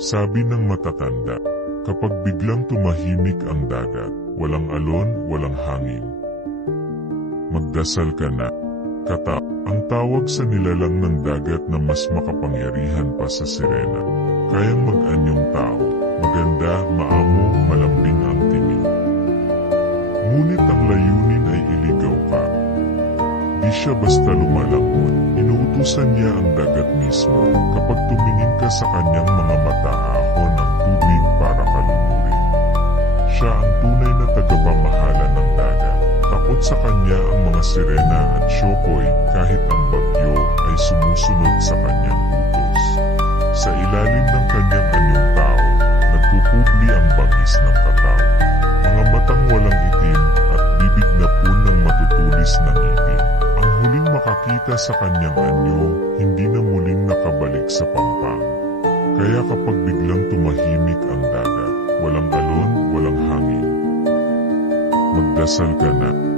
Sabi ng matatanda, kapag biglang tumahimik ang dagat, walang alon, walang hangin. Magdasal ka na. Kata, ang tawag sa nilalang ng dagat na mas makapangyarihan pa sa sirena. Kayang mag-anyong tao, maganda, maamo, malambing ang tingin. Ngunit ang layunin ay iligaw ka. Di siya basta lumalangon, inuutusan niya ang dagat mismo. Kapag tumingin ka sa kanyang mga mata, ahon ng tubig para kalunurin. Siya ang tunay na tagapamahala ng dagat. Takot sa kanya ang mga sirena at syokoy, kahit ang bagyo ay sumusunod sa kanyang utos. Sa ilalim ng kanyang anyong tao, nagpupubli ang bangis ng kataw. Mga matang walang itim at bibig na punang matutulis ng ngipin. Ang huling makakita sa kanyang anyo, hindi na muling nakabalik sa pampang. Kaya kapag biglang tumahimik ang dagat, walang alon, walang hangin. Magdasal ka na.